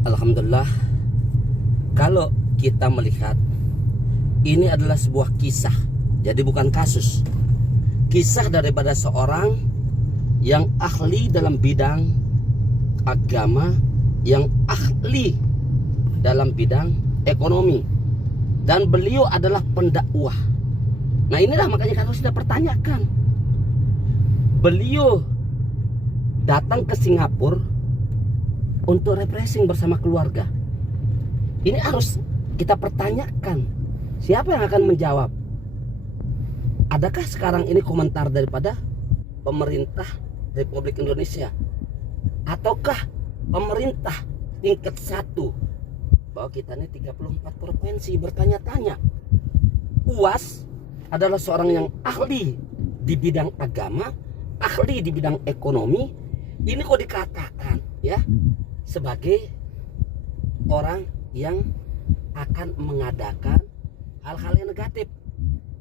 Alhamdulillah, kalau kita melihat ini adalah sebuah kisah, jadi bukan kasus. Kisah daripada seorang yang ahli dalam bidang agama, yang ahli dalam bidang ekonomi, dan beliau adalah pendakwah. Nah, inilah makanya kalau sudah pertanyakan, beliau datang ke Singapura untuk refreshing bersama keluarga. Ini harus kita pertanyakan, siapa yang akan menjawab? Adakah sekarang ini komentar daripada pemerintah Republik Indonesia, ataukah pemerintah tingkat 1 bahwa kita ini 34 provinsi bertanya-tanya? UAS adalah seorang yang ahli di bidang agama, ahli di bidang ekonomi. Ini kok dikatakan ya sebagai orang yang akan mengadakan hal-hal yang negatif.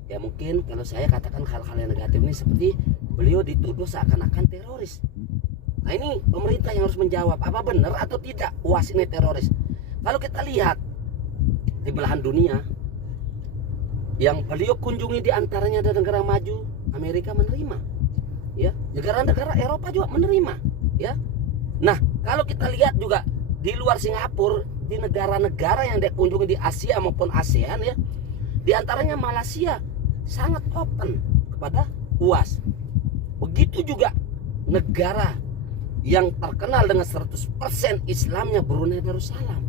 Ya mungkin kalau saya katakan hal-hal yang negatif ini seperti beliau dituduh seakan-akan teroris. Nah, ini pemerintah yang harus menjawab, apa benar atau tidak UAS ini teroris. Kalau kita lihat di belahan dunia yang beliau kunjungi, di antaranya ada negara maju, Amerika menerima, ya, negara-negara Eropa juga menerima, ya. Nah, kalau kita lihat juga di luar Singapura, di negara-negara yang dia kunjungi di Asia maupun ASEAN, ya, di antaranya Malaysia sangat open kepada UAS. Begitu juga negara yang terkenal dengan 100% Islamnya, Brunei Darussalam,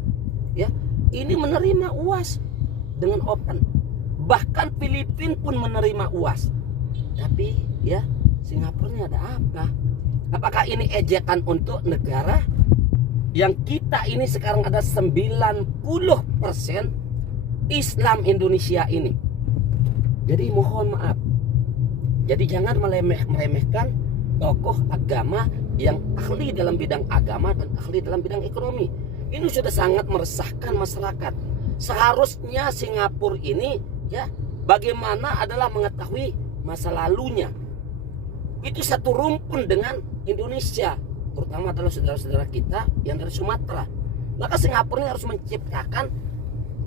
ya, ini menerima UAS dengan open. Bahkan Filipina pun menerima UAS. Tapi ya, Singapura ini ada apa? Apakah ini ejekan untuk negara yang kita ini sekarang ada 90% Islam Indonesia ini? Jadi mohon maaf. Jadi jangan meremehkan tokoh agama yang ahli dalam bidang agama dan ahli dalam bidang ekonomi. Ini sudah sangat meresahkan masyarakat. Seharusnya Singapura ini, ya, bagaimana adalah mengetahui masa lalunya. Itu satu rumpun dengan Indonesia, terutama adalah saudara-saudara kita yang dari Sumatera. Maka Singapura ini harus menciptakan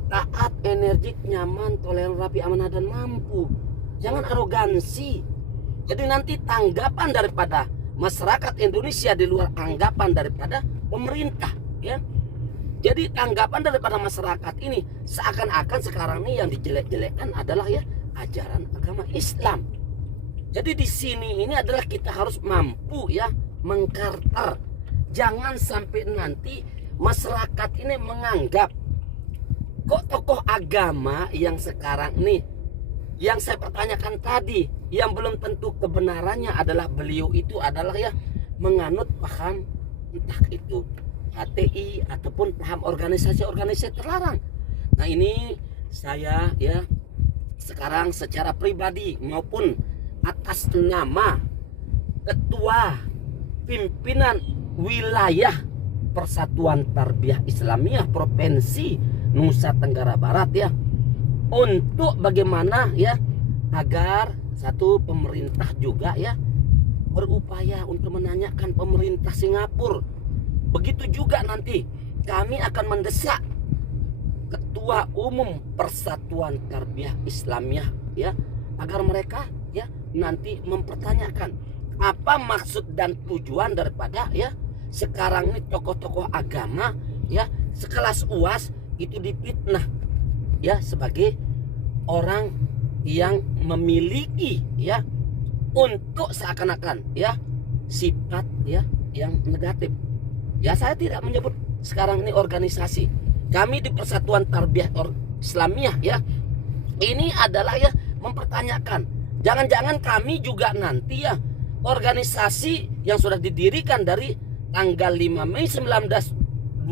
taat, energik, nyaman, toleran, rapi, amanah, dan mampu. Jangan arogansi. Jadi nanti tanggapan daripada masyarakat Indonesia di luar anggapan daripada pemerintah, ya. Jadi tanggapan daripada masyarakat ini seakan-akan sekarang ini yang dijelek-jelekkan adalah ya ajaran agama Islam. Jadi di sini ini adalah kita harus mampu ya mengkarter. Jangan sampai nanti masyarakat ini menganggap kok tokoh agama yang sekarang ini, yang saya pertanyakan tadi, yang belum tentu kebenarannya adalah beliau itu adalah ya menganut paham entah itu HTI ataupun paham organisasi-organisasi terlarang. Nah, ini saya ya sekarang secara pribadi maupun atas nama Ketua Pimpinan Wilayah Persatuan Tarbiyah Islamiyah Provinsi Nusa Tenggara Barat, ya, untuk bagaimana ya agar satu pemerintah juga ya berupaya untuk menanyakan pemerintah Singapura. Begitu juga nanti kami akan mendesak Ketua Umum Persatuan Tarbiyah Islamiyah, ya, agar mereka ya nanti mempertanyakan apa maksud dan tujuan daripada ya sekarang ini tokoh-tokoh agama ya sekelas UAS itu difitnah ya sebagai orang yang memiliki ya untuk seakan-akan ya sifat ya yang negatif. Ya, saya tidak menyebut sekarang ini organisasi. Kami di Persatuan Tarbiyah Islamiyah ya ini adalah ya mempertanyakan, jangan-jangan kami juga nanti ya organisasi yang sudah didirikan dari tanggal 5 Mei 1928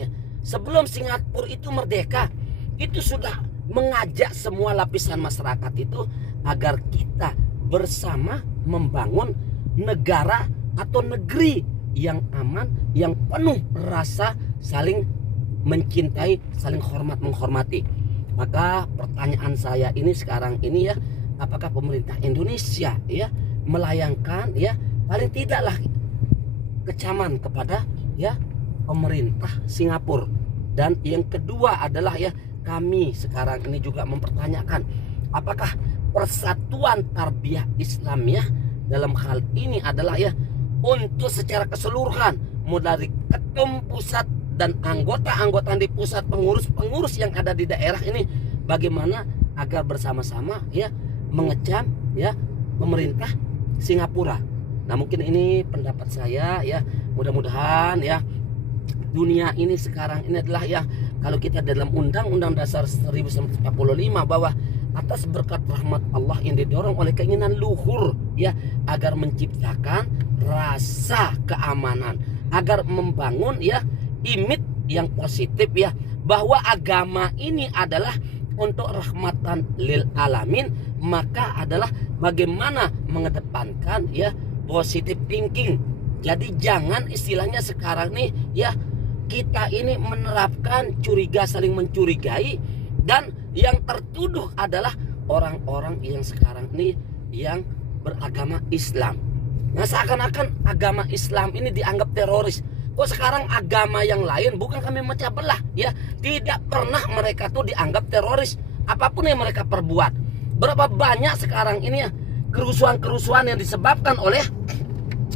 ya, sebelum Singapura itu merdeka, itu sudah mengajak semua lapisan masyarakat itu agar kita bersama membangun negara atau negeri yang aman, yang penuh rasa saling mencintai, saling hormat menghormati. Maka pertanyaan saya ini sekarang ini ya, apakah pemerintah Indonesia ya melayangkan ya paling tidaklah kecaman kepada ya pemerintah Singapura. Dan yang kedua adalah ya, kami sekarang ini juga mempertanyakan apakah Persatuan Tarbiyah Islamiyah dalam hal ini adalah ya untuk secara keseluruhan, mulai dari ketum pusat dan anggota-anggota di pusat, pengurus-pengurus yang ada di daerah ini, bagaimana agar bersama-sama ya mengecam ya pemerintah Singapura. Nah, mungkin ini pendapat saya ya, mudah-mudahan ya dunia ini sekarang ini adalah ya, kalau kita dalam Undang-Undang Dasar 1945 bahwa atas berkat rahmat Allah yang didorong oleh keinginan luhur ya, agar menciptakan rasa keamanan, agar membangun ya image yang positif ya, bahwa agama ini adalah untuk rahmatan lil alamin, maka adalah bagaimana mengedepankan ya positive thinking. Jadi jangan istilahnya sekarang nih ya, kita ini menerapkan curiga saling mencurigai, dan yang tertuduh adalah orang-orang yang sekarang ini yang beragama Islam. Nah, seakan-akan agama Islam ini dianggap teroris. Kok sekarang agama yang lain, bukan kami memecah belah ya, tidak pernah mereka tuh dianggap teroris apapun yang mereka perbuat. Berapa banyak sekarang ini ya kerusuhan-kerusuhan yang disebabkan oleh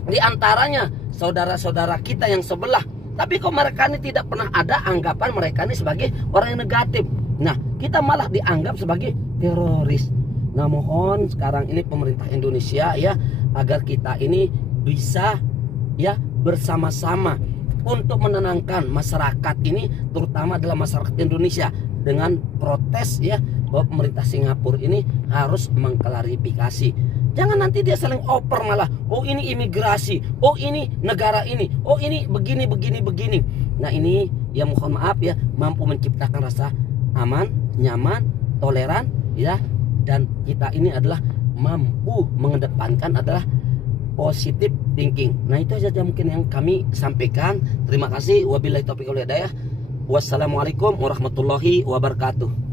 diantaranya saudara-saudara kita yang sebelah. Tapi kok mereka ini tidak pernah ada anggapan mereka ini sebagai orang yang negatif. Nah, kita malah dianggap sebagai teroris. Nah, mohon sekarang ini pemerintah Indonesia ya, agar kita ini bisa ya bersama-sama untuk menenangkan masyarakat ini, terutama adalah masyarakat Indonesia, dengan protes ya bahwa pemerintah Singapura ini harus mengklarifikasi. Jangan nanti dia saling oper malah, oh ini imigrasi, oh ini negara ini, oh ini begini. Nah, ini ya mohon maaf ya, mampu menciptakan rasa aman, nyaman, toleran ya, dan kita ini adalah mampu mengedepankan adalah positive thinking. Nah, itu saja mungkin yang kami sampaikan. Terima kasih. Wabillahi taufiq wal hidayah. Wassalamualaikum warahmatullahi wabarakatuh.